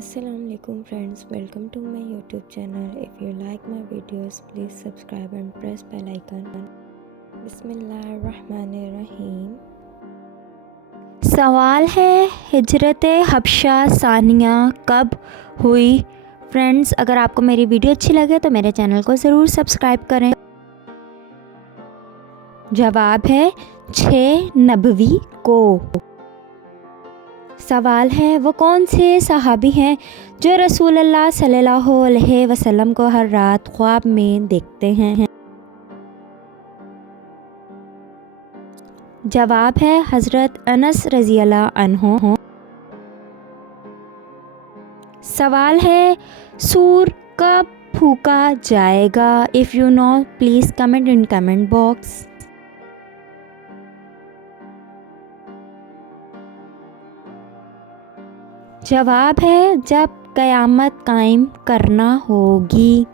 Assalamualaikum friends, welcome to my YouTube channel. If you like my videos, please subscribe and press bell icon. बिस्मिल्लाहिर्रहमानिर्रहीम। सवाल है, हिजरत हबशा सानिया कब हुई? फ्रेंड्स, अगर आपको मेरी वीडियो अच्छी लगे तो मेरे चैनल को ज़रूर सब्सक्राइब करें। जवाब है 6 नबवी को। सवाल है, वो कौन से सहाबी हैं जो रसूलुल्लाह सल्लल्लाहु अलैहि वसल्लम को हर रात ख्वाब में देखते हैं? जवाब है हज़रत अनस रज़ियल्लाहु अन्हु। सवाल है, सूर कब फूका जाएगा? If you know please comment in comment box. जवाब है जब क़यामत कायम करना होगी।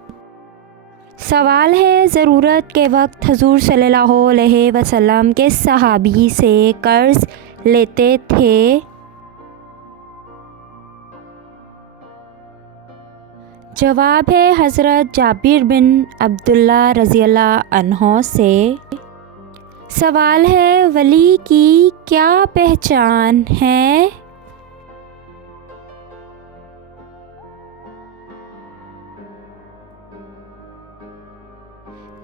सवाल है, ज़रूरत के वक्त हुज़ूर सल्लल्लाहु अलैहि वसल्लम के सहाबी से कर्ज़ लेते थे? जवाब है हज़रत जाबिर बिन अब्दुल्ला रज़ियल्लाहु अन्हु से। सवाल है, वली की क्या पहचान है?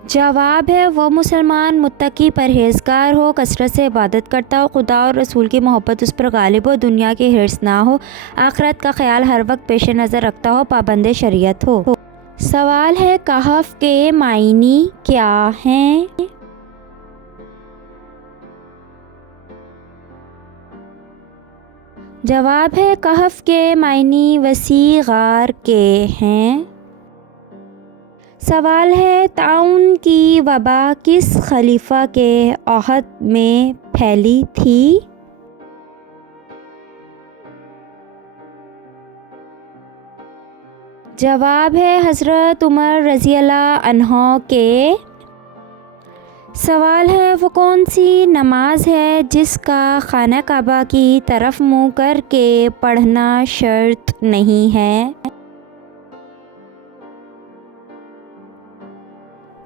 जवाब है वो मुसलमान मुत्तकी परहेज़गार हो, कसरत से इबादत करता हो, खुदा और रसूल की मोहब्बत उस पर गालिब हो, दुनिया की हिर्स ना हो, आखिरत का ख्याल हर वक्त पेश नज़र रखता हो, पाबंद शरीयत हो। सवाल है, कहफ के मायने क्या हैं? जवाब है कहफ के मायने वसी गार के हैं। सवाल है, ताउन की वबा किस खलीफा के अहद में फैली थी? जवाब है हज़रत उमर रज़ियल्लाहु अन्हु के। सवाल है, वो कौन सी नमाज है जिसका खाना काबा की तरफ मुँह करके पढ़ना शर्त नहीं है?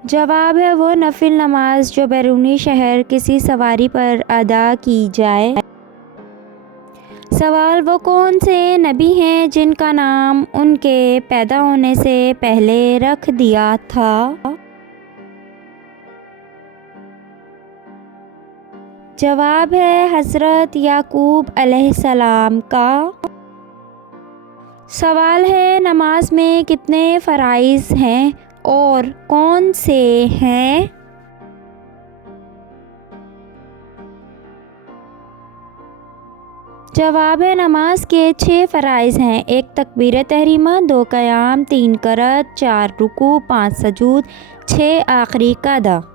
जवाब है वो नफिल नमाज जो बैरूनी शहर किसी सवारी पर अदा की जाए। सवाल, वो कौन से नबी हैं जिनका नाम उनके पैदा होने से पहले रख दिया था? जवाब है हज़रत याकूब अलैहिस्सलाम का। सवाल है, नमाज में कितने फ़राइज़ हैं और कौन से हैं? जवाब है नमाज के 6 फ़राइज़ हैं। 1 तकबीर तहरीमा, 2 क़याम, 3 क़रात, 4 रुकू, 5 सजूद, 6 आखिरी क़दा।